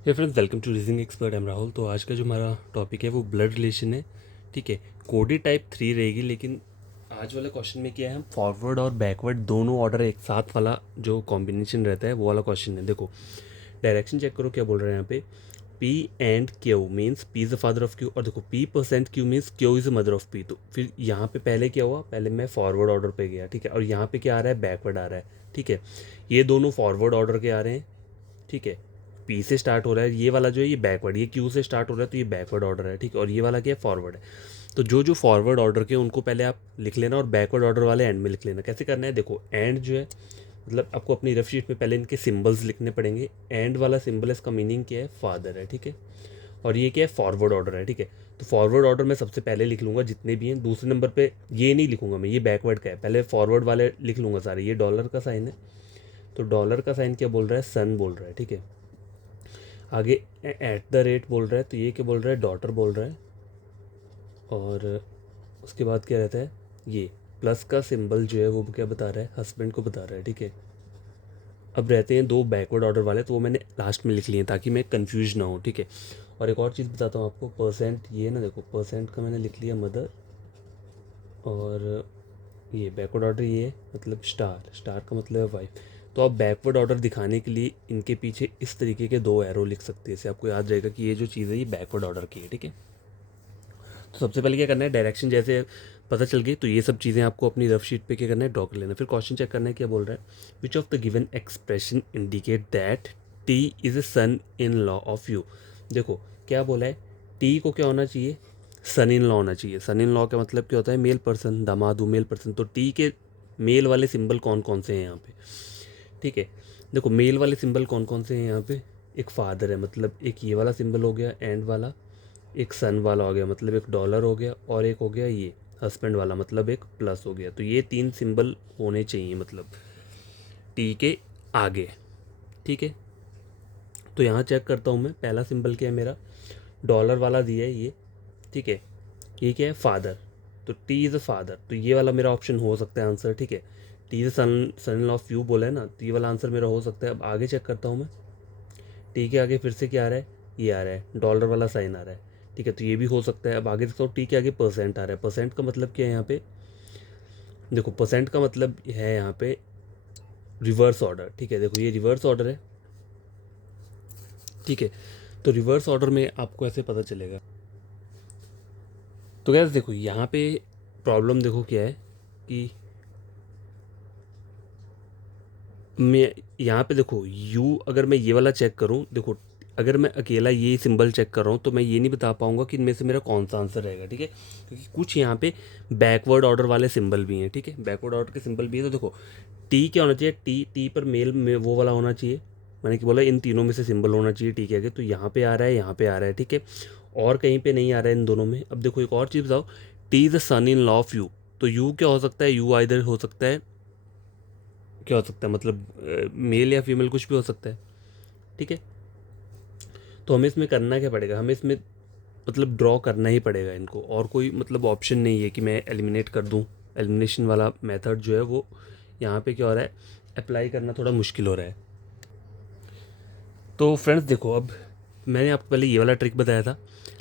Hey friends, welcome to reasoning expert. Am Rahul. तो आज का जो हमारा टॉपिक है वो ब्लड रिलेशन है। ठीक है, कोडी टाइप 3 रहेगी, लेकिन आज वाले क्वेश्चन में क्या है, हम फॉरवर्ड और बैकवर्ड दोनों ऑर्डर एक साथ वाला जो कॉम्बिनेशन रहता है वो वाला क्वेश्चन है। देखो डायरेक्शन चेक करो, क्या बोल रहे हैं यहाँ पे। P and Q means P is the father of Q, और देखो P percent Q means Q is the mother of P. तो फिर यहाँ पे पहले क्या हुआ, पहले मैं फॉरवर्ड ऑर्डर पे गया, ठीक है, और यहाँ पे क्या आ रहा है, बैकवर्ड आ रहा है। ठीक है, ये दोनों फॉरवर्ड ऑर्डर के आ रहे हैं। ठीक है, पी से स्टार्ट हो रहा है, ये वाला जो है ये बैकवर्ड, ये क्यू से स्टार्ट हो रहा है तो ये बैकवर्ड ऑर्डर है। ठीक है, और ये वाला क्या है, फॉरवर्ड है। तो जो जो फॉरवर्ड ऑर्डर के उनको पहले आप लिख लेना और बैकवर्ड ऑर्डर वाले एंड में लिख लेना। कैसे करना है, देखो एंड जो है मतलब आपको अपनी रफ शीट में पहले इनके सिंबल्स लिखने पड़ेंगे। एंड वाला सिंबल है, इसका मीनिंग क्या है, फादर है। ठीक है, और ये क्या है, फॉरवर्ड ऑर्डर है। ठीक है, तो फॉरवर्ड ऑर्डर मैं सबसे पहले लिख लूँगा जितने भी हैं। दूसरे नंबर पे ये नहीं लिखूंगा मैं, ये बैकवर्ड का है, पहले फॉरवर्ड वाले लिख लूँगा सारे। ये डॉलर का साइन है, तो डॉलर का साइन क्या बोल रहा है, सन बोल रहा है। ठीक है, आगे एट द रेट बोल रहा है, तो ये क्या बोल रहा है, डॉटर बोल रहा है। और उसके बाद क्या रहता है, ये प्लस का सिंबल जो है वो क्या बता रहा है, हस्बैंड को बता रहा है। ठीक है, अब रहते हैं दो बैकवर्ड ऑर्डर वाले, तो वो मैंने लास्ट में लिख लिए ताकि मैं कंफ्यूज ना हो। ठीक है, और एक और चीज़ बताता हूँ आपको, परसेंट ये ना, देखो परसेंट का मैंने लिख लिया मदर, और ये बैकवर्ड ऑर्डर ये है, मतलब स्टार, स्टार का मतलब है वाइफ। तो आप बैकवर्ड ऑर्डर दिखाने के लिए इनके पीछे इस तरीके के दो एरो लिख सकते हैं, इससे आपको याद रहेगा कि ये जो चीज़ है ये बैकवर्ड ऑर्डर की है। ठीक है, तो सबसे पहले क्या करना है, डायरेक्शन जैसे पता चल गई तो ये सब चीज़ें आपको अपनी रफ शीट पे क्या करना है, ड्रॉ कर लेना। फिर क्वेश्चन चेक करना है, क्या बोल रहा है, which of the given expression indicate that T is a son in law of U. देखो क्या बोला है, टी को क्या होना चाहिए, सन इन लॉ होना चाहिए। सन इन लॉ का मतलब क्या होता है, मेल पर्सन, दामादू मेल पर्सन। तो टी के मेल वाले सिंबल कौन कौन से हैं यहाँ पे। ठीक है, देखो मेल वाले सिंबल कौन कौन से हैं यहाँ पे, एक फादर है, मतलब एक ये वाला सिंबल हो गया एंड वाला, एक सन वाला हो गया, मतलब एक डॉलर हो गया, और एक हो गया ये हस्बैंड वाला, मतलब एक प्लस हो गया। तो ये तीन सिंबल होने चाहिए मतलब टी के आगे। ठीक है, तो यहाँ चेक करता हूँ मैं, पहला सिंबल क्या है मेरा, डॉलर वाला दिया है ये। ठीक है, ये क्या है, फादर, तो टी इज़ अ फादर, तो ये वाला मेरा ऑप्शन हो सकता है आंसर। ठीक है, T is son, son in of U बोला है ना, तो ये वाला आंसर मेरा हो सकता है। अब आगे चेक करता हूँ मैं, टी के आगे फिर से क्या आ रहा है, ये आ रहा है, डॉलर वाला साइन आ रहा है। ठीक है, तो ये भी हो सकता है। अब आगे देखता हूँ, टी के आगे परसेंट आ रहा है, परसेंट का मतलब क्या है यहाँ पे, देखो परसेंट का मतलब है यहाँ पे रिवर्स ऑर्डर। ठीक है, देखो ये रिवर्स ऑर्डर है। ठीक है, तो रिवर्स ऑर्डर में आपको ऐसे पता चलेगा। तो गैस देखो यहाँ पे प्रॉब्लम देखो क्या है कि मैं यहाँ पे देखो यू, अगर मैं ये वाला चेक करूँ, देखो अगर मैं अकेला ये सिंबल चेक कर रहा हूँ तो मैं ये नहीं बता पाऊंगा कि इनमें से मेरा कौन सा आंसर रहेगा। ठीक है, क्योंकि कुछ यहाँ पे बैकवर्ड ऑर्डर वाले सिंबल भी हैं। ठीक है, बैकवर्ड ऑर्डर के सिंबल भी है। तो देखो टी क्या होना चाहिए, टी टी पर मेल में वो वाला होना चाहिए, मैंने क्या बोला, इन तीनों में से सिंबल होना चाहिए टी के आगे। तो यहाँ पे आ रहा है, यहाँ पे आ रहा है। ठीक है, और कहीं पे नहीं आ रहा है इन दोनों में। अब देखो एक और चीज़ बताओ, T is the son in law of U, तो यू क्या हो सकता है, यू आइदर हो सकता है, क्या हो सकता है मतलब मेल या फीमेल कुछ भी हो सकता है। ठीक है, तो हमें इसमें करना क्या पड़ेगा, हमें इसमें मतलब ड्रॉ करना ही पड़ेगा इनको, और कोई मतलब ऑप्शन नहीं है कि मैं एलिमिनेट कर दूं। एलिमिनेशन वाला मेथड जो है वो यहाँ पे क्या हो रहा है, अप्लाई करना थोड़ा मुश्किल हो रहा है। तो फ्रेंड्स देखो, अब मैंने आपको पहले ये वाला ट्रिक बताया था,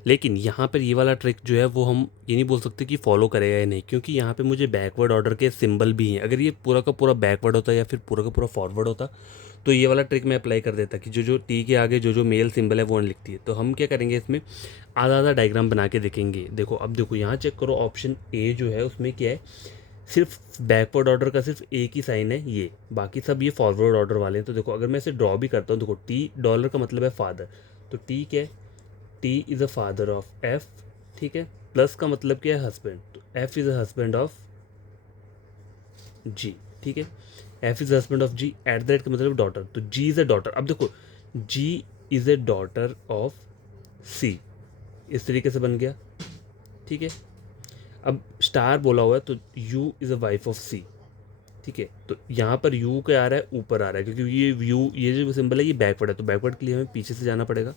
लेकिन यहाँ पर ये वाला ट्रिक जो है वो हम ये नहीं बोल सकते कि फॉलो करेगा या नहीं, क्योंकि यहाँ पे मुझे बैकवर्ड ऑर्डर के सिंबल भी हैं। अगर ये पूरा का पूरा बैकवर्ड होता या फिर पूरा का पूरा फॉरवर्ड होता तो ये वाला ट्रिक मैं अप्लाई कर देता कि जो जो टी के आगे जो जो मेल सिंबल है वो लिखती है। तो हम क्या करेंगे, इसमें आधा आधा डायग्राम बना के देखेंगे। देखो अब देखो यहाँ चेक करो, ऑप्शन ए जो है उसमें क्या है, सिर्फ बैकवर्ड ऑर्डर का सिर्फ एक ही साइन है ये, बाकी सब ये फॉरवर्ड ऑर्डर वाले हैं। तो देखो अगर मैं इसे ड्रॉ भी करता हूँ, देखो टी डॉलर का मतलब है फादर, तो टी क्या है, T is a father of F. ठीक है, प्लस का मतलब क्या है, हस्बैंड, तो F is a husband of G. ठीक है, F is husband of G, at the rate का मतलब डॉटर, तो जी इज़ अ डॉटर। अब देखो जी इज़ ए डॉटर ऑफ सी, इस तरीके से बन गया। ठीक है, अब स्टार बोला हुआ है तो U is a wife of C. ठीक है, तो यहाँ पर यू क्या आ रहा है, ऊपर आ रहा है, क्योंकि ये यू ये जो सिंबल है ये बैकवर्ड है, तो बैकवर्ड के लिए हमें पीछे से जाना पड़ेगा।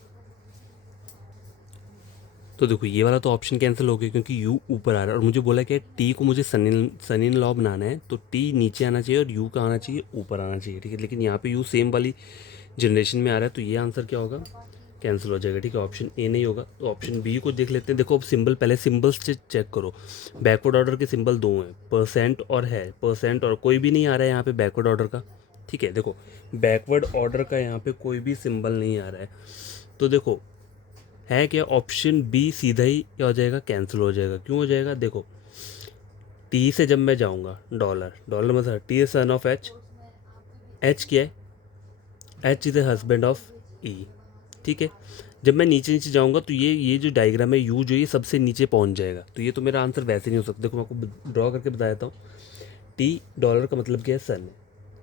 तो देखो ये वाला तो ऑप्शन कैंसिल हो गया क्योंकि यू ऊपर आ रहा है, और मुझे बोला कि टी को मुझे सन इन लॉ बनाना है, तो टी नीचे आना चाहिए और यू का आना चाहिए ऊपर आना चाहिए। ठीक है, लेकिन यहाँ पे यू सेम वाली जनरेशन में आ रहा है, तो ये आंसर क्या होगा, कैंसिल हो जाएगा, ठीक है। ऑप्शन ए नहीं होगा, तो ऑप्शन बी को देख लेते हैं। देखो अब सिंबल, पहले सिंबल्स चेक करो। बैकवर्ड ऑर्डर के सिंबल दो हैं, परसेंट और है, परसेंट और कोई भी नहीं आ रहा है यहाँ पे बैकवर्ड ऑर्डर का, ठीक है। देखो बैकवर्ड ऑर्डर का यहाँ पे कोई भी सिंबल नहीं आ रहा है, तो देखो है क्या, ऑप्शन बी सीधा ही क्या हो जाएगा, कैंसिल हो जाएगा। क्यों हो जाएगा, देखो टी से जब मैं जाऊँगा, डॉलर, डॉलर मतलब T is son of H, H क्या है, H is the husband of E, ठीक है। जब मैं नीचे नीचे जाऊँगा तो ये जो डायग्राम है यू जो ये सबसे नीचे पहुँच जाएगा, तो ये तो मेरा आंसर वैसे नहीं हो सकता। देखो मैं आपको ड्रॉ करके बता देता हूँ। टी डॉलर का मतलब क्या है, सन है,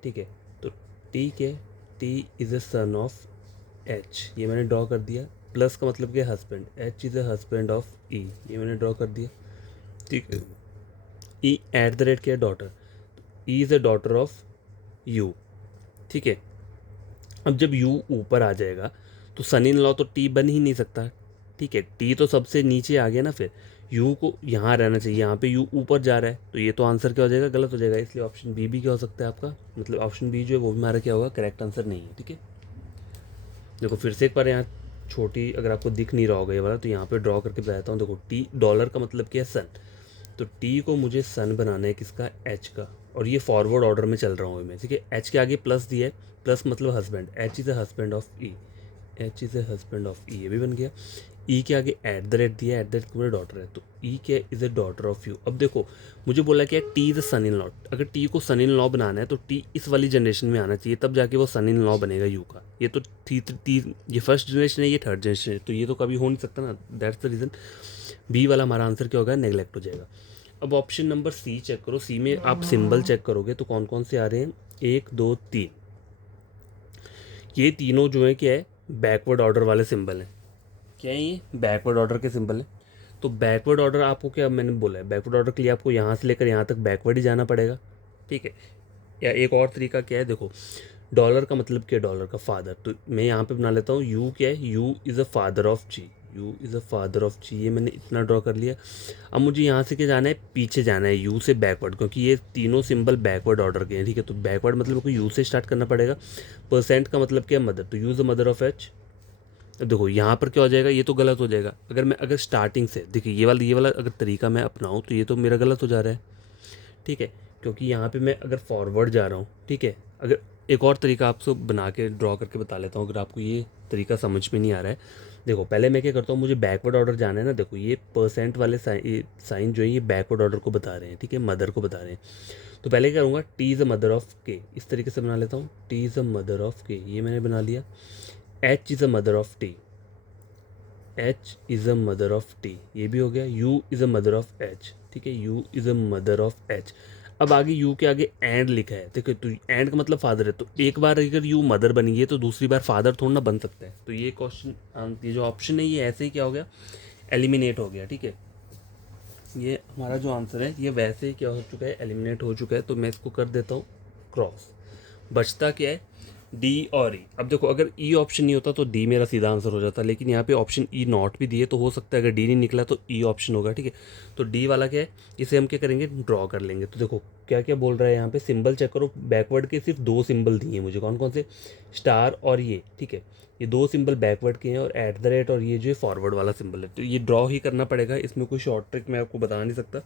ठीक है। तो टी क्या, T is a son of H, ये मैंने ड्रॉ कर दिया। प्लस का मतलब क्या है, husband, H is a husband of E, ये मैंने ड्रॉ कर दिया, ठीक है। ई एट द रेट क्या है, daughter, E is a daughter of you, ठीक है। अब जब यू ऊपर आ जाएगा तो सन इन लॉ तो टी बन ही नहीं सकता, ठीक है। टी तो सबसे नीचे आ गया ना, फिर यू को यहाँ रहना चाहिए, यहाँ पे यू ऊपर जा रहा है, तो ये तो आंसर क्या हो जाएगा, गलत हो जाएगा। इसलिए ऑप्शन बी भी क्या हो सकता है आपका, मतलब ऑप्शन बी जो है वो भी हमारा क्या होगा, करेक्ट आंसर नहीं है, ठीक है। देखो फिर से एक बार यहाँ छोटी, अगर आपको दिख नहीं रहा होगा ये वाला, तो यहाँ पे ड्रॉ करके बताता हूँ। देखो टी डॉलर का मतलब क्या है, सन, तो टी को मुझे सन बनाना है किसका, एच का, और ये फॉरवर्ड ऑर्डर में चल रहा हूँ मैं, ठीक है। एच के आगे प्लस दिया है, प्लस मतलब husband, H is a husband of E, H is a husband of E, ये भी बन गया। ई के आगे एट द रेट दिया है, एट द रेट मेरा डॉटर है, तो ई क्या is a daughter of U. अब देखो मुझे बोला क्या, T is a son in law, अगर टी को सन इन लॉ बनाना है तो टी इस वाली जनरेशन में आना चाहिए, तब जाके वो सन इन लॉ बनेगा यू का। ये तो ये फर्स्ट जनरेशन है, ये थर्ड जनरेशन है, तो ये तो कभी हो नहीं सकता ना, दैट्स द रीज़न बी वाला हमारा आंसर क्या होगा, नेगलेक्ट हो जाएगा। अब ऑप्शन नंबर सी चेक करो। सी में आप सिंबल चेक करोगे तो कौन कौन से आ रहे हैं, 1 2 3, ये तीनों जो है क्या है, बैकवर्ड ऑर्डर वाले सिंबल हैं। क्या है ये, बैकवर्ड ऑर्डर के सिंबल हैं। तो बैकवर्ड ऑर्डर आपको क्या, मैंने बोला है बैकवर्ड ऑर्डर के लिए आपको यहाँ से लेकर यहाँ तक बैकवर्ड ही जाना पड़ेगा, ठीक है। या एक और तरीका क्या है, देखो डॉलर का मतलब क्या है, डॉलर का फादर, तो मैं यहाँ पे बना लेता हूँ यू क्या है, U is a father of G, U is a father of G, ये मैंने इतना ड्रॉ कर लिया। अब मुझे यहाँ से क्या जाना है, पीछे जाना है यू से बैकवर्ड, क्योंकि ये तीनों सिंबल बैकवर्ड ऑर्डर के हैं, ठीक है। तो बैकवर्ड मतलब को यू से स्टार्ट करना पड़ेगा। परसेंट का मतलब क्या है, मदर, तो U is the mother of H. अब देखो यहाँ पर क्या हो जाएगा, ये तो गलत हो जाएगा। अगर स्टार्टिंग से देखिए ये वाला अगर तरीका मैं अपनाऊँ तो ये तो मेरा गलत हो जा रहा है, ठीक है। क्योंकि यहाँ पे मैं अगर फॉरवर्ड जा रहा हूँ, ठीक है। अगर एक और तरीका आपसे बना के ड्रॉ करके बता लेता हूँ, अगर आपको ये तरीका समझ में नहीं आ रहा है। देखो पहले मैं क्या करता हूँ, मुझे बैकवर्ड ऑर्डर जाना है ना, देखो ये परसेंट वाले साइन जो है ये बैकवर्ड ऑर्डर को बता रहे हैं, ठीक है, मदर को बता रहे हैं। तो पहले क्या करूँगा, T is a mother of K, इस तरीके से बना लेता हूँ, T is a mother of के, ये मैंने बना लिया। H is a mother of T, H is a mother of T, ये भी हो गया। U is a mother of H, ठीक है, U is a mother of H. अब आगे यू के आगे एंड लिखा है, देखो तो एंड का मतलब फादर है, तो एक बार अगर यू मदर बनी है तो दूसरी बार फादर थोड़ा ना बन सकता है। तो ये क्वेश्चन, ये जो ऑप्शन है ये ऐसे ही क्या हो गया, एलिमिनेट हो गया, ठीक है। ये हमारा जो आंसर है ये वैसे ही क्या हो चुका है, एलिमिनेट हो चुका है। तो मैं इसको कर देता हूँ क्रॉस। बचता क्या है, डी और ई। अब देखो अगर ई ऑप्शन नहीं होता तो डी मेरा सीधा आंसर हो जाता, लेकिन यहाँ पे ऑप्शन ई नॉट भी दिए, तो हो सकता है अगर डी नहीं निकला तो ई ऑप्शन होगा, ठीक है। तो डी वाला क्या है, इसे हम क्या करेंगे, ड्रॉ कर लेंगे। तो देखो क्या क्या बोल रहा है यहाँ पे, सिंबल चेक करो, बैकवर्ड के सिर्फ दो सिंबल दिए हैं मुझे, कौन कौन से, स्टार और ये, ठीक है। ये दो सिंबल बैकवर्ड के हैं, और एट द रेट और ये जो है फॉरवर्ड वाला सिंबल है, तो ये ड्रॉ ही करना पड़ेगा, इसमें कोई शॉर्ट ट्रिक मैं आपको बता नहीं सकता,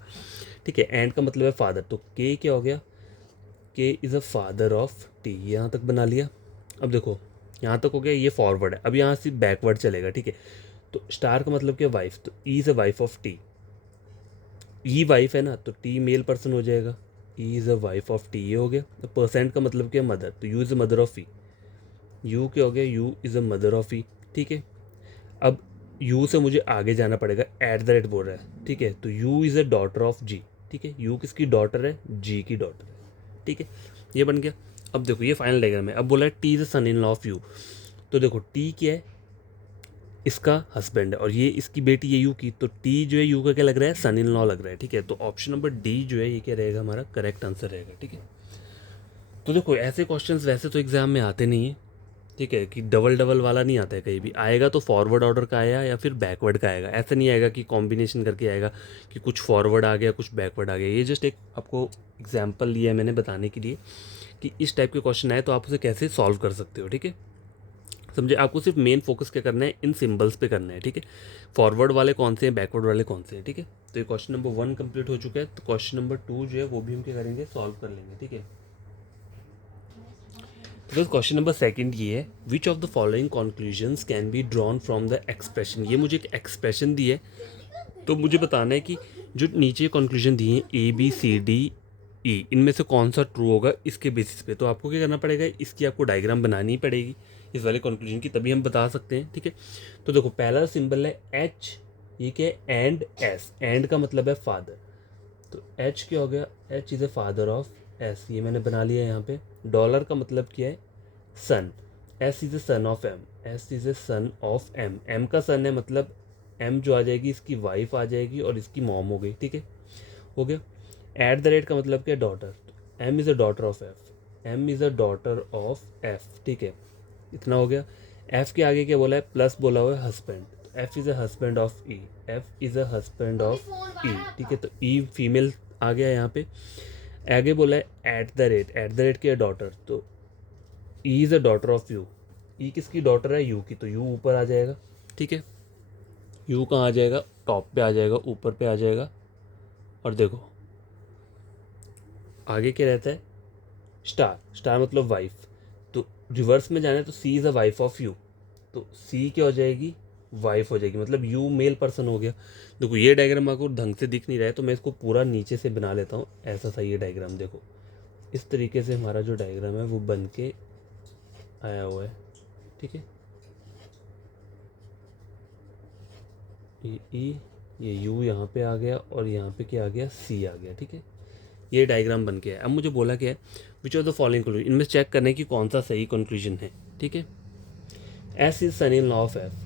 ठीक है। एंड का मतलब है फादर, तो के क्या हो गया, के is a father of T, यहाँ तक बना लिया। अब देखो यहाँ तक हो गया, ये फॉरवर्ड है, अब यहाँ से बैकवर्ड चलेगा, ठीक है। तो स्टार का मतलब क्या, वाइफ, तो E is a wife of T, E wife है ना, तो टी मेल पर्सन हो जाएगा, E is a wife of T, ये हो गया। तो परसेंट का मतलब क्या, मदर, तो U is a mother of E, U क्या हो गया, U is a mother of E, ठीक है। अब यू से मुझे आगे जाना पड़ेगा, एट द रेट बोल रहा है, ठीक है। तो U is a daughter of G, ठीक है, यू किसकी डॉटर है, जी की डॉटर है, ठीक है। ये बन गया। अब देखो ये फाइनल डायग्राम है। अब बोला है T is a son in law of U, तो देखो टी क्या है, इसका हस्बैंड है, और ये इसकी बेटी है यू की, तो टी जो है यू का क्या लग रहा है, सन इन लॉ लग रहा है, ठीक है। तो ऑप्शन नंबर डी जो है ये क्या रहेगा, हमारा करेक्ट आंसर रहेगा, ठीक है। तो देखो ऐसे क्वेश्चंस वैसे तो एग्जाम में आते नहीं है, ठीक है, कि डबल डबल वाला नहीं आता है कहीं भी, आएगा तो फॉरवर्ड ऑर्डर का आया या फिर बैकवर्ड का आएगा, ऐसा नहीं आएगा कि कॉम्बिनेशन करके आएगा कि कुछ फॉरवर्ड आ गया कुछ बैकवर्ड आ गया। ये जस्ट एक आपको एग्जांपल लिया है मैंने बताने के लिए कि इस टाइप के क्वेश्चन आए तो आप उसे कैसे सॉल्व कर सकते हो, ठीक है। समझे। आपको सिर्फ मेन फोकस क्या करना है, इन सिंबल्स पे करना है, ठीक है। फॉरवर्ड वाले कौन से हैं, बैकवर्ड वाले कौन से हैं, ठीक है। तो ये क्वेश्चन नंबर 1 कंप्लीट हो चुका है। तो क्वेश्चन नंबर 2 जो है वो भी हम क्या करेंगे, सॉल्व कर लेंगे, ठीक है। तो क्वेश्चन नंबर 2 ये है, which of the following conclusions can be drawn from the expression. ये मुझे एक एक्सप्रेशन दी है, तो मुझे बताना है कि जो नीचे कंक्लूजन दिए हैं ABCDE, इनमें से कौन सा ट्रू होगा इसके बेसिस पे। तो आपको क्या करना पड़ेगा, इसकी आपको डायग्राम बनानी पड़ेगी इस वाले कंक्लूजन की, तभी हम बता सकते हैं, ठीक है। तो देखो पहला सिंबल है H, ये क्या है, एंड S। एंड का मतलब है फादर, तो H क्या हो गया, H is a father of S, ये मैंने बना लिया यहाँ पे। डॉलर का मतलब क्या है, सन, S is a son of M, S is a son of M, M का सन है मतलब M जो आ जाएगी इसकी वाइफ आ जाएगी और इसकी मॉम हो गई, ठीक है, हो गया। एट द रेट का मतलब क्या है, डॉटर, तो M is a daughter of F, M is a daughter of F, ठीक है, इतना हो गया। F के आगे क्या बोला है, प्लस बोला हुआ है हस्बैंड, तो F is a husband of E, F is a husband of E, ठीक है। तो E फीमेल आ गया यहाँ पे। आगे बोला है एट द रेट की डॉटर, तो E is a daughter of U, E किसकी डॉटर है, U की, तो U ऊपर आ जाएगा, ठीक है। U कहाँ आ जाएगा, टॉप पे आ जाएगा, ऊपर पे आ जाएगा। और देखो आगे क्या रहता है, स्टार, स्टार मतलब वाइफ, तो रिवर्स में जाना है तो C is a wife of U, तो C क्या हो जाएगी, वाइफ हो जाएगी, मतलब U मेल पर्सन हो गया। देखो ये डायग्राम आपको ढंग से दिख नहीं रहा है, तो मैं इसको पूरा नीचे से बना लेता हूँ, ऐसा सा ये डायग्राम देखो, इस तरीके से हमारा जो डायग्राम है वो बन के आया हुआ है, ठीक है। ये U यहाँ पे आ गया और यहाँ पे क्या आ गया, C आ गया, ठीक है। ये डायग्राम बन के है। अब मुझे बोला क्या है, which of the following conclusion, इनमें चेक करने की कौन सा सही कंक्लूजन है, ठीक है। S is son in law of F,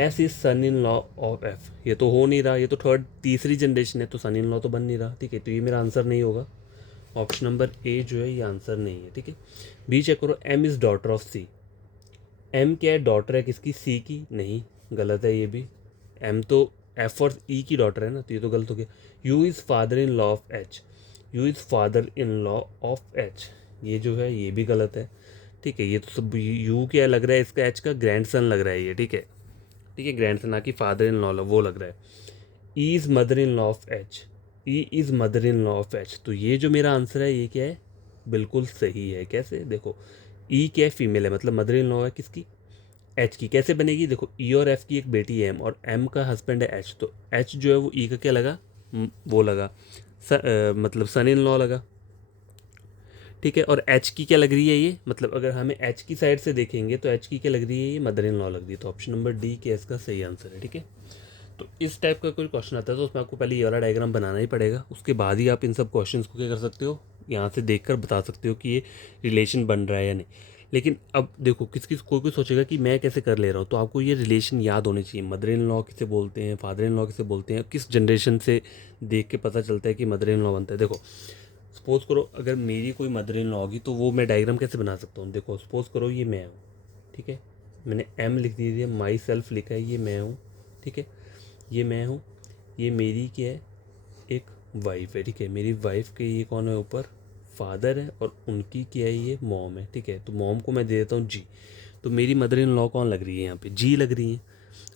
S is son in law of F, ये तो हो नहीं रहा, ये तो तीसरी जनरेशन है, तो सन इन लॉ तो बन नहीं रहा, ठीक है। तो ये मेरा आंसर नहीं होगा, ऑप्शन नंबर A जो है ये आंसर नहीं है, ठीक है। B चेक करो, M is daughter of C, M क्या है, डॉटर है किसकी, C की, नहीं, गलत है ये भी। M तो F और E की डॉटर है ना, तो ये तो गलत हो गया। U is father in law of H, U is father in law of H, ये जो है ये भी गलत है, ठीक है। ये तो सब U क्या लग रहा है, इसका H का ग्रैंडसन लग रहा है ये, ठीक है, ठीक है, ग्रैंडसन ना कि फादर इन लॉ वो लग रहा है। E is mother in law of H, E is mother in law of H, तो ये जो मेरा आंसर है ये क्या है, बिल्कुल सही है। कैसे, देखो E क्या है, फीमेल है, मतलब मदर इन लॉ है किसकी, H की। कैसे बनेगी, देखो E और F की एक बेटी है M, और M का हस्बैंड है H, तो H जो है वो E का क्या लगा, वो लगा मतलब सन इन लॉ लगा, ठीक है। और H की क्या लग रही है ये, मतलब अगर हमें H की साइड से देखेंगे तो H की क्या लग रही है, ये मदर इन लॉ लग रही है, तो ऑप्शन नंबर D के इसका सही आंसर है, ठीक है। तो इस टाइप का कोई क्वेश्चन आता है तो उसमें आपको पहले ये वाला डायग्राम बनाना ही पड़ेगा, उसके बाद ही आप इन सब क्वेश्चंस को क्या कर सकते हो, यहाँ से देखकर बता सकते हो कि ये रिलेशन बन रहा है या नहीं। लेकिन अब देखो कोई कोई सोचेगा कि मैं कैसे कर ले रहा हूँ, तो आपको ये रिलेशन याद होने चाहिए, मदर इन लॉ किसे बोलते हैं, फादर इन लॉ किसे बोलते हैं, किस जनरेशन से देख के पता चलता है कि मदर इन लॉ बनता है। देखो सपोज़ करो अगर मेरी कोई मदर इन लॉ होगी तो वो मैं डायग्राम कैसे बना सकता हूँ, देखो सपोज़ करो ये मैं हूँ, ठीक है, मैंने M लिख दीजिए, माई सेल्फ लिखा है, ये मैं हूँ, ठीक है, ये मैं हूँ, ये मेरी क्या है, एक वाइफ है, ठीक है। मेरी वाइफ के ये कौन है, ऊपर फादर है, और उनकी क्या है, ये मॉम है, ठीक है। तो मॉम को मैं दे देता हूँ G, तो मेरी मदर इन लॉ कौन लग रही है, यहाँ पे G लग रही है।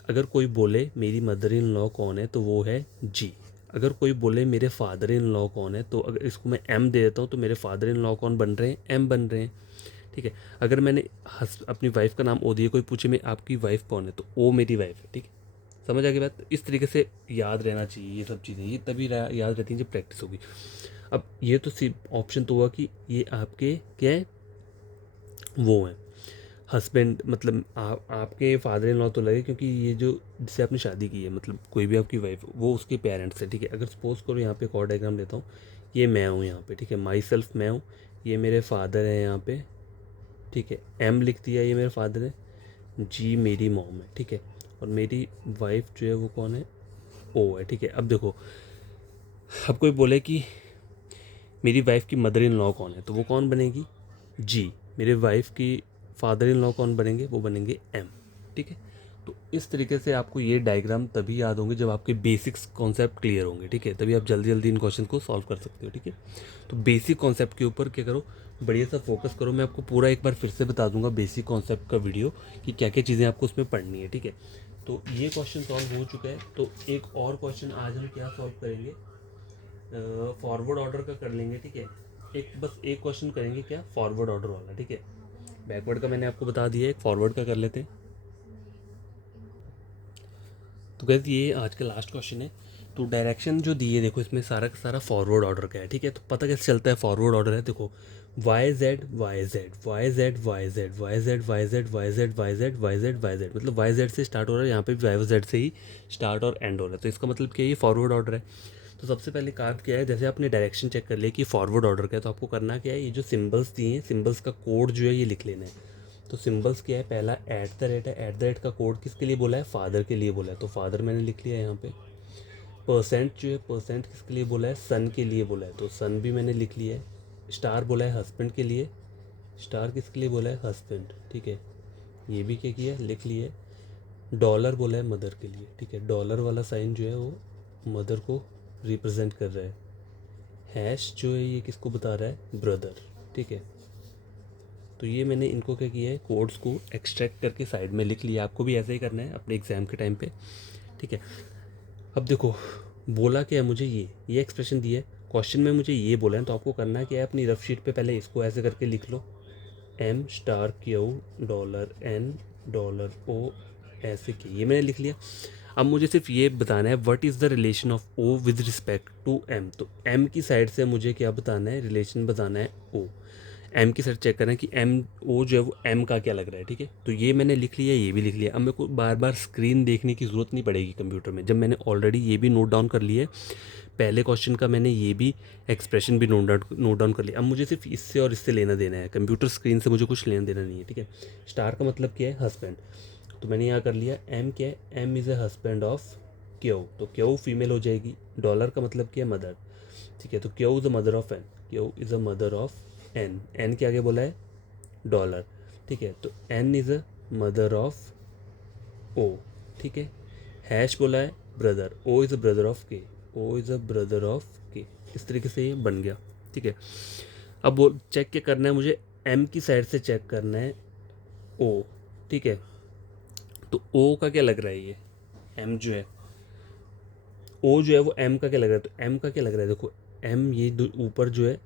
अगर कोई बोले मेरी मदर इन लॉ कौन है, तो वो है G। अगर कोई बोले मेरे फादर इन लॉ कौन है, तो अगर इसको मैं M दे देता हूँ, तो मेरे फादर इन लॉ कौन बन रहे हैं, M बन रहे हैं, ठीक है। अगर मैंने अपनी वाइफ का नाम O दिया, कोई पूछे मैं आपकी वाइफ कौन है, तो O मेरी वाइफ है, ठीक है। समझ आ गई बात। इस तरीके से याद रहना चाहिए ये सब चीज़ें, ये तभी याद रहती हैं जब प्रैक्टिस होगी। अब ये तो सिर्फ ऑप्शन तो हुआ कि ये आपके क्या है, वो हैं हस्बैंड, मतलब आपके फादर इन लॉ तो लगे, क्योंकि ये जो जिससे आपने शादी की है, मतलब कोई भी आपकी वाइफ, वो उसके पेरेंट्स है, ठीक है। अगर सपोज करो यहाँ पे एक और डायग्राम लेता हूँ, ये मैं हूँ यहाँ पे, ठीक है, माई सेल्फ मैं हूँ, ये मेरे फादर है यहाँ पे, ठीक है, M लिख दिया, ये मेरे फादर है, G मेरी मॉम है, ठीक है, और मेरी वाइफ जो है वो कौन है, O है, ठीक है। अब देखो अब कोई बोले कि मेरी वाइफ की मदर इन लॉ कौन है, तो वो कौन बनेगी, G। मेरे वाइफ की फादर इन लॉ कौन बनेंगे, वो बनेंगे M, ठीक है। तो इस तरीके से आपको ये डायग्राम तभी याद होंगे जब आपके बेसिक्स कॉन्सेप्ट क्लियर होंगे, ठीक है, तभी आप जल्दी जल्दी इन क्वेश्चन को सॉल्व कर सकते हो, ठीक है। तो बेसिक कॉन्सेप्ट के ऊपर क्या करो, बढ़िया सा फोकस करो। मैं आपको पूरा एक बार फिर से बता दूंगा बेसिक कॉन्सेप्ट का वीडियो कि क्या क्या चीज़ें आपको उसमें पढ़नी है, ठीक है। तो ये क्वेश्चन सॉल्व हो चुका है। तो एक और क्वेश्चन आज हम क्या सॉल्व करेंगे, फॉरवर्ड ऑर्डर का कर लेंगे, ठीक है। एक क्वेश्चन करेंगे क्या, फॉरवर्ड ऑर्डर वाला, ठीक है। बैकवर्ड का मैंने आपको बता दिया, एक फॉरवर्ड का कर लेते हैं। तो गैस ये आज का लास्ट क्वेश्चन है। तो डायरेक्शन जो दी है देखो, इसमें सारा का सारा फॉरवर्ड ऑर्डर का है, ठीक है। तो पता कैसे चलता है फॉरवर्ड ऑर्डर है, देखो Y Z Y Z Y Z Y Z Y Z Y Z Y Z Y Z Y Z Y Z, मतलब वाई जेड से स्टार्ट हो रहा है, यहाँ पे भी वाई जेड से ही स्टार्ट और एंड हो रहा है। तो इसका मतलब क्या है, ये फॉरवर्ड ऑर्डर है। तो सबसे पहले काम क्या है, जैसे आपने डायरेक्शन चेक कर लिया कि फॉरवर्ड ऑर्डर का है, तो आपको करना क्या है, ये जो सिंबल्स दिए हैं, सिंबल्स का कोड जो है ये लिख लेना है। तो सिंबल्स क्या है, पहला एट द रेट है। एट द रेट का कोड किसके लिए बोला है, फादर के लिए बोला है, तो फादर मैंने लिख लिया है यहाँ पे। परसेंट जो है, परसेंट किसके लिए बोला है, सन के लिए बोला है, तो सन भी मैंने लिख लिया है। स्टार बोला है हस्बैंड के लिए, स्टार किसके लिए बोला है, हस्बैंड, ठीक है। ये भी क्या किया, लिख लिया है। डॉलर बोला है मदर के लिए, ठीक है। डॉलर वाला साइन जो है वो मदर को रिप्रेजेंट कर रहा है। हैश जो है ये किसको बता रहा है, ब्रदर, ठीक है। तो ये मैंने इनको क्या किया है, कोड्स को एक्सट्रैक्ट करके साइड में लिख लिया। आपको भी ऐसा ही करना है अपने एग्ज़ाम के टाइम पे, ठीक है। अब देखो बोला क्या है मुझे, ये एक्सप्रेशन दिया है क्वेश्चन में, मुझे ये बोला है, तो आपको करना क्या है, अपनी रफ शीट पे पहले इसको ऐसे करके लिख लो, M star Q dollar N dollar O, ऐसे की ये मैंने लिख लिया। अब मुझे सिर्फ ये बताना है what is the relation of O with respect to M. तो एम की साइड से मुझे क्या बताना है, रिलेशन बताना है ओ। एम की साइड चेक करना है कि एम ओ जो है वो एम का क्या लग रहा है, ठीक है। तो ये मैंने लिख लिया, ये भी लिख लिया। अब मेरे को बार बार स्क्रीन देखने की ज़रूरत नहीं पड़ेगी कंप्यूटर में, जब मैंने ऑलरेडी ये भी नोट डाउन कर लिया है, पहले क्वेश्चन का मैंने ये भी एक्सप्रेशन भी नोट डाउन कर लिया। अब मुझे सिर्फ इससे और इससे लेना देना है, कंप्यूटर स्क्रीन से मुझे कुछ लेना देना नहीं है, ठीक है। स्टार का मतलब क्या है, हस्बैंड, तो मैंने यहाँ कर लिया। एम क्या है, M is a husband of Q, तो क्यू फीमेल हो जाएगी। डॉलर का मतलब क्या है, मदर, ठीक है। तो Q is a mother of N, Q is a mother of N. N के आगे बोला है डॉलर, ठीक है। तो N is a mother of O, ठीक है। हैश बोला है brother, O is a brother of K, O is a brother of K. इस तरीके से ये बन गया, ठीक है। अब वो चेक क्या करना है मुझे, एम की साइड से चेक करना है ओ, ठीक है। तो ओ का क्या लग रहा है, ये एम जो है, ओ जो है वो एम का क्या लग रहा है, तो एम का क्या लग रहा है, देखो एम ये ऊपर जो है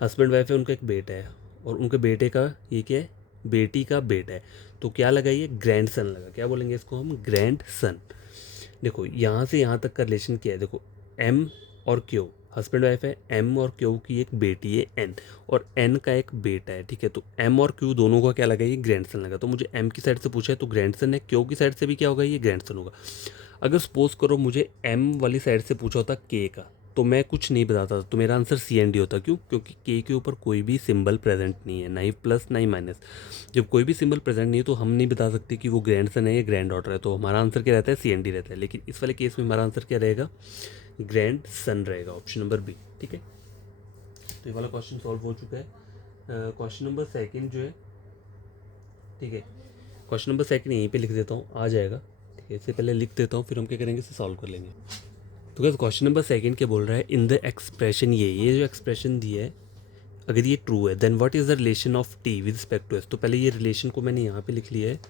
हस्बैंड वाइफ है, उनका एक बेटा है, और उनके बेटे का ये क्या है, बेटी का बेटा है। तो क्या लगा, ये ग्रैंड सन लगा। क्या बोलेंगे इसको हम, ग्रैंड सन। देखो यहाँ से यहाँ तक का रिलेशन क्या है, देखो एम और क्यू हस्बैंड वाइफ है, एम और क्यू की एक बेटी है एन, और एन का एक बेटा है, ठीक है। तो एम और क्यू दोनों का क्या लगा, ये ग्रैंड सन लगा। तो मुझे एम की साइड से पूछा है तो ग्रैंड सन है, क्यू की साइड से भी क्या होगा, ये ग्रैंड सन होगा। अगर सपोज करो मुझे एम वाली साइड से पूछा होता के का, तो मैं कुछ नहीं बताता, तो मेरा आंसर सी एन डी होता। क्यों, क्योंकि के ऊपर कोई भी सिंबल प्रेजेंट नहीं है, ना ही प्लस ना ही माइनस। जब कोई भी सिंबल प्रेजेंट नहीं है तो हम नहीं बता सकते कि वो ग्रैंड सन है या ग्रैंड डॉटर है, तो हमारा आंसर क्या रहता है, सी एन डी रहता है। लेकिन इस वाले केस में हमारा आंसर क्या रहेगा, ग्रैंड सन रहेगा, ऑप्शन नंबर बी, ठीक है। तो ये वाला क्वेश्चन सॉल्व हो चुका है। क्वेश्चन नंबर सेकंड जो है, ठीक है, क्वेश्चन नंबर सेकंड यहीं पे लिख देता हूँ, आ जाएगा, ठीक है। इससे पहले लिख देता हूँ, फिर हम क्या करेंगे, इसे सॉल्व कर लेंगे। तो क्या क्वेश्चन नंबर सेकंड क्या बोल रहा है, इन द एक्सप्रेशन, ये जो एक्सप्रेशन दिया है, अगर ये ट्रू है then what is the relation of T with respect to S. तो पहले ये रिलेशन को मैंने यहाँ पे लिख लिया है।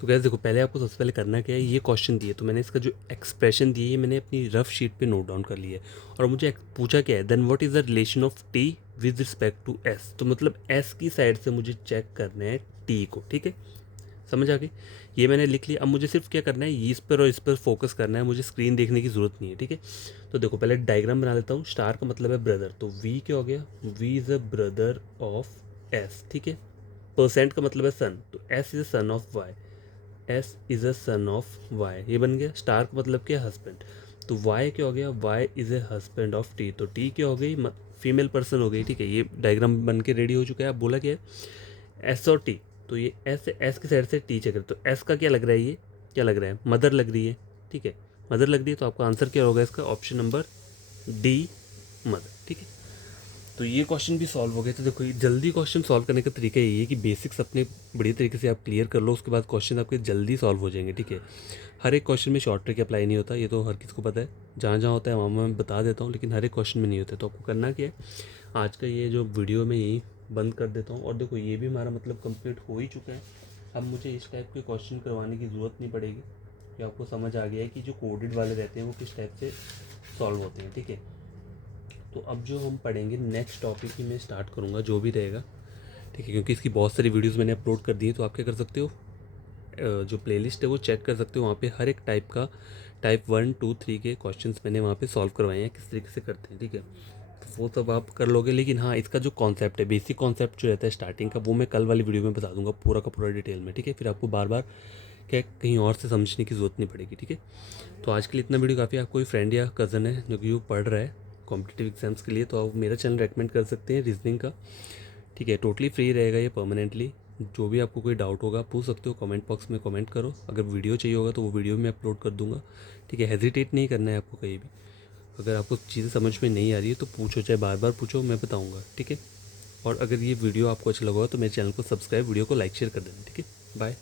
तो गैस देखो, पहले आपको सबसे पहले करना क्या है, ये क्वेश्चन दिए तो मैंने इसका जो एक्सप्रेशन दिए ये मैंने अपनी रफ शीट पे नोट डाउन कर लिया है। और मुझे पूछा क्या है, then what is the relation of T with respect to S. तो मतलब एस की साइड से मुझे चेक करना है टी को, ठीक है, समझ आ गई। ये मैंने लिख लिया। अब मुझे सिर्फ क्या करना है, इस पर और इस पर फोकस करना है, मुझे स्क्रीन देखने की ज़रूरत नहीं है, ठीक है। तो देखो पहले डायग्राम बना लेता हूँ। स्टार का मतलब है ब्रदर, तो वी क्या हो गया, V is a brother of S, ठीक है। परसेंट का मतलब है सन, तो S is a son of Y, S is a son of Y, ये बन गया। स्टार का मतलब क्या है, हस्बैंड, तो वाई क्या हो गया, Y is a husband of T, तो टी क्या हो गई, फीमेल पर्सन हो गई, ठीक है। ये डायग्राम बन के रेडी हो चुका है। अब बोला क्या है, एस और टी, तो ये एस की साइड से टी चेक कर, तो एस का क्या लग रहा है, ये क्या लग रहा है, मदर लग रही है, ठीक है, मदर लग रही है। तो आपका आंसर क्या होगा इसका, ऑप्शन नंबर डी, मदर, ठीक है। तो ये क्वेश्चन भी सॉल्व हो गए। तो देखो ये जल्दी क्वेश्चन सॉल्व करने का तरीका यही है कि बेसिक्स अपने बढ़िया तरीके से आप क्लियर कर लो, उसके बाद क्वेश्चन आपके जल्दी सॉल्व हो जाएंगे, ठीक है। हर एक क्वेश्चन में शॉर्ट ट्रिक अप्लाई नहीं होता, ये तो हर किसी को पता है। जहाँ जहाँ होता है वहाँ मैं बता देता हूँ, लेकिन हर एक क्वेश्चन में नहीं होता। तो आपको करना क्या है, आज का ये जो वीडियो मैं यही बंद कर देता हूँ। और देखो ये भी हमारा मतलब कंप्लीट हो ही चुका है। अब मुझे इस टाइप के क्वेश्चन करवाने की ज़रूरत नहीं पड़ेगी, कि आपको समझ आ गया है कि जो कोडेड वाले रहते हैं वो किस टाइप से सॉल्व होते हैं, ठीक है। तो अब जो हम पढ़ेंगे नेक्स्ट टॉपिक ही मैं स्टार्ट करूँगा जो भी रहेगा, ठीक है, क्योंकि इसकी बहुत सारी वीडियोस मैंने अपलोड कर दी है। तो आप क्या कर सकते हो, जो प्लेलिस्ट है वो चेक कर सकते हो, वहाँ पे हर एक टाइप का टाइप 1 2 3 के क्वेश्चंस मैंने वहाँ पे सॉल्व करवाए हैं, किस तरीके से करते हैं, ठीक है। तो वो सब आप कर लोगे। लेकिन हाँ, इसका जो कॉन्सेप्ट है, बेसिक कॉन्सेप्ट जो रहता है स्टार्टिंग का, वो मैं कल वाली वीडियो में बता दूंगा पूरा का पूरा डिटेल में, ठीक है। फिर आपको बार बार क्या कहीं और से समझने की ज़रूरत नहीं पड़ेगी, ठीक है। तो आज के लिए इतना वीडियो काफ़ी। आपको कोई फ्रेंड या कज़न है जो कि वो पढ़ रहा है कॉम्पिटिटिव एग्जाम्स के लिए, तो आप मेरा चैनल रेकमेंड कर सकते हैं रीजनिंग का, ठीक है। टोटली फ्री रहेगा ये परमानेंटली। जो भी आपको कोई डाउट होगा पूछ सकते हो, कमेंट बॉक्स में कमेंट करो। अगर वीडियो चाहिए होगा तो वो वीडियो में अपलोड कर दूंगा, ठीक है। हेजिटेट नहीं करना है आपको कहीं भी। अगर आपको चीज़ें समझ में नहीं आ रही है तो पूछो, चाहे बार बार पूछो, मैं बताऊँगा, ठीक है। और अगर ये वीडियो आपको अच्छा लगा हो तो मेरे चैनल को सब्सक्राइब, वीडियो को लाइक शेयर कर देना, ठीक है। बाय।